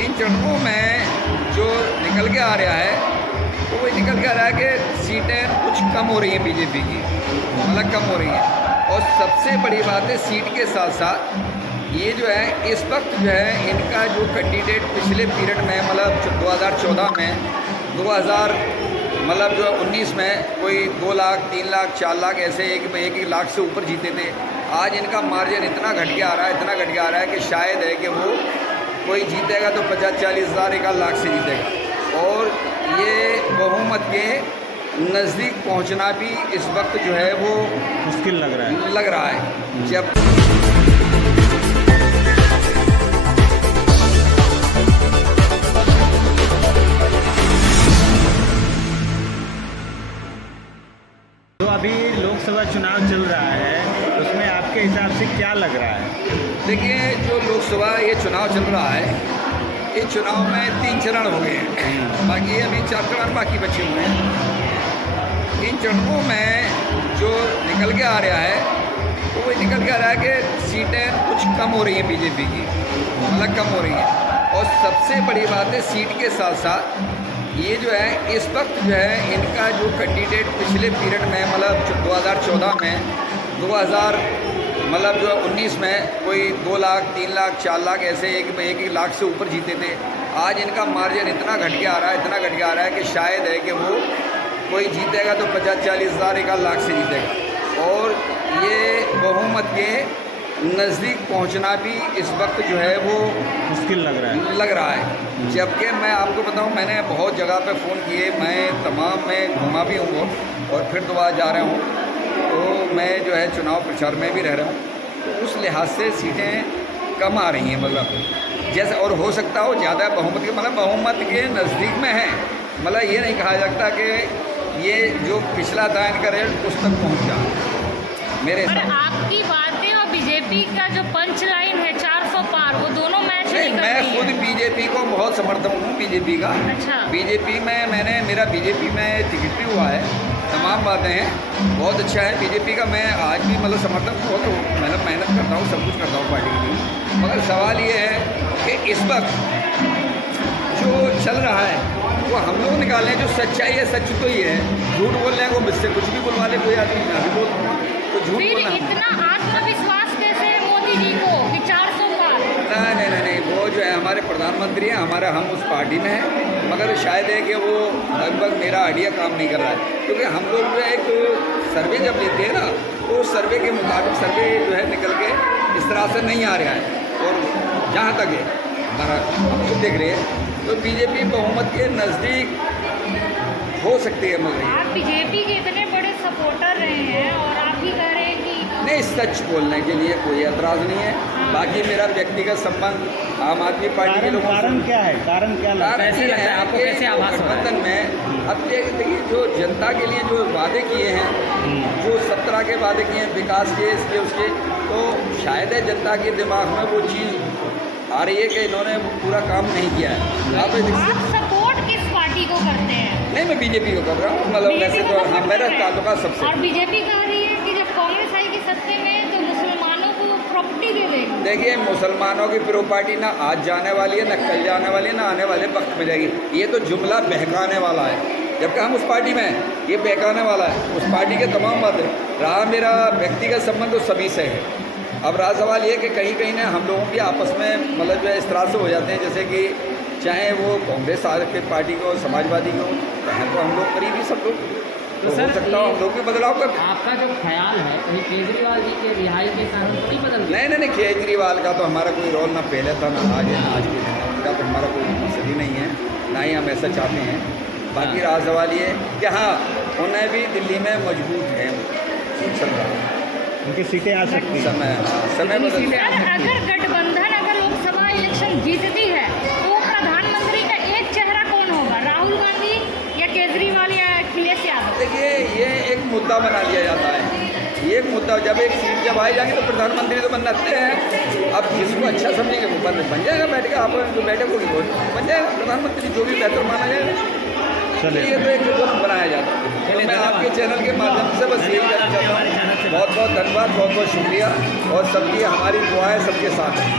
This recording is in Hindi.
इन चुनावों में जो निकल के आ रहा है तो वो निकल के आ रहा है कि सीटें कुछ कम हो रही हैं बीजेपी की, मतलब कम हो रही हैं। और सबसे बड़ी बात है सीट के साथ साथ ये जो है इस वक्त जो है इनका जो कैंडिडेट पिछले पीरियड में मतलब 2014 में 2000 मतलब जो 19 में कोई 2 लाख 3 लाख 4 लाख ऐसे एक लाख से ऊपर जीते थे। आज इनका मार्जिन इतना घट के आ रहा है, इतना घट के आ रहा है कि शायद है कि वो कोई जीतेगा तो 50-40 हज़ार 1 लाख से जीतेगा। और ये बहुमत के नज़दीक पहुंचना भी इस वक्त जो है वो मुश्किल लग रहा है। जब तो अभी लोकसभा चुनाव चल रहा है, उसमें आपके हिसाब से क्या लग रहा है? देखिए, जो लोकसभा ये चुनाव चल रहा है, ये चुनाव में 3 चरण हो गए हैं, बाकी अभी 4 चरण बाकी बचे हुए हैं। इन चरणों में जो निकल के आ रहा है तो वो निकल के आ रहा है कि सीटें कुछ कम हो रही हैं बीजेपी की, मतलब कम हो रही हैं। और सबसे बड़ी बात है सीट के साथ साथ ये जो है इस वक्त जो है इनका जो कैंडिडेट पिछले पीरियड में मतलब 2014 में 2000 मतलब जो 19 में कोई 2 लाख 3 लाख 4 लाख ऐसे एक लाख से ऊपर जीते थे। आज इनका मार्जिन इतना घट के आ रहा है, इतना घट के आ रहा है कि शायद है कि वो कोई जीतेगा तो 50-40 हज़ार 1 लाख से जीतेगा। और ये बहुमत के नज़दीक पहुंचना भी इस वक्त जो है वो मुश्किल लग रहा है। जबकि मैं आपको बताऊं, मैंने बहुत जगह पे फ़ोन किए, मैं तमाम में घूमा भी हूँ और फिर दोबारा जा रहा हूँ। तो मैं जो है चुनाव प्रचार में भी रह रहा हूँ, तो उस लिहाज से सीटें कम आ रही हैं, मतलब जैसे और हो सकता हो ज़्यादा बहुमत के मतलब बहुमत के नज़दीक में है। मतलब ये नहीं कहा जाता कि ये जो पिछला था इनका रिजल्ट उस तक पहुँचा मेरे पर आपकी बातें और बीजेपी का जो पंच लाइन है 400 पार, वो दोनों मैच नहीं कर मैं रही खुद है। बीजेपी को बहुत समर्थन हूँ बीजेपी का। अच्छा। बीजेपी में मेरा बीजेपी में टिकट भी हुआ है, तमाम बातें हैं, बहुत अच्छा है बीजेपी का। मैं आज भी मतलब समर्थन बहुत मेहनत करता हूँ, सब कुछ करता हूँ पार्टी के लिए। मगर सवाल ये है कि इस वक्त जो चल रहा है वो हम लोग निकालें, जो सच्चाई है सच तो ही है। झूठ बोलने को मुझसे कुछ भी बुलवा ले कोई आदमी, मैं भी बोलता हूँ, तो झूठ फिर बोलना इतना आत्मविश्वास कैसे है मोदी जी को कि 400 पार? नहीं, वो जो है हमारे प्रधानमंत्री हैं, हम उस पार्टी में हैं, मगर शायद है कि वो लगभग मेरा आइडिया काम नहीं कर रहा है। क्योंकि हम लोग जो है एक सर्वे जब लेते हैं ना, तो उस सर्वे के मुताबिक सर्वे जो है निकल के इस तरह से नहीं आ रहा है। और जहाँ तक है हमारा हम खुद देख रहे हैं तो बीजेपी बहुमत के नज़दीक हो सकती है। मगर आप बीजेपी के इतने बड़े सपोर्टर रहे हैं और आप भी कह रहे हैं कि नहीं, सच बोलने के लिए कोई एतराज़ नहीं है। बाकी मेरा व्यक्तिगत संबंध आम आदमी पार्टी के लोगों कारण क्या है? कारण क्या लगता है? कैसे लगता है आपको? कैसे आभास गठबंधन में अब देखिए जो जनता के लिए जो वादे किए हैं, जो 17 के वादे किए हैं विकास के, इसके उसके, तो शायद है जनता के दिमाग में वो चीज़ आ रही है कि इन्होंने पूरा काम नहीं किया है। आप सपोर्ट किस पार्टी को करते हैं? नहीं, मैं बीजेपी को कर रहा हूँ, मतलब वैसे तो हाँ मेरा ताल्लुका सबसे। और बीजेपी कह रही है कि जब कांग्रेस आई की सत्ते में तो मुसलमानों को प्रॉपर्टी दे देगी। देखिए, मुसलमानों की प्रॉपर्टी ना आज जाने वाली है, ना कल जाने वाली है, ना आने वाले वक्त में जाएगी। ये तो जुमला बहकाने वाला है, जबकि हम उस पार्टी में हैं, ये बहकाने वाला है। उस पार्टी के तमाम बातें रहा मेरा व्यक्तिगत संबंध तो सभी से है। अब रहा सवाल ये कि कहीं कहीं ना हम लोगों के आपस में मतलब जो है इस तरह से हो जाते हैं, जैसे कि चाहे वो कांग्रेस के पार्टी को, समाजवादी को, चाहे तो हम लोग करीबी सब लोग, तो हो सकता हो हम लोग भी बदलाव कर। आपका जो ख्याल है कहीं केजरीवाल जी के रिहाई के कारण तो नहीं बदल? नहीं, केजरीवाल का तो हमारा कोई रोल ना पहले था ना आज है, आज के दिन उनका तो हमारा कोई मकसद ही नहीं है, ना ही हम ऐसा चाहते हैं। बाकी रहा सवाल ये कि हाँ, उन्हें भी दिल्ली में मजबूत है, चल रहा है, उनकी सीटें आ सकती हैं। समय बदल। अगर गठबंधन अगर लोकसभा इलेक्शन जीतती है तो प्रधानमंत्री का एक चेहरा कौन होगा? राहुल गांधी या केजरीवाल या अखिलेश यादव? देखिए, ये एक मुद्दा बना लिया जाता है। ये एक मुद्दा जब एक सीट जब आई जाएंगे तो प्रधानमंत्री तो बनते हैं। अब जिसको अच्छा समझेंगे वो बन जाएगा, बैठ के आप जो बैठक होगी वो बन जाएगा प्रधानमंत्री, जो भी बेहतर माना जाएगा। ये तो एक जुर्म बनाया जाता है। तो मैं आपके चैनल के माध्यम से बस यही कहना चाहता हूँ, बहुत बहुत धन्यवाद, बहुत बहुत शुक्रिया, और सबकी हमारी दुआएं सबके साथ हैं।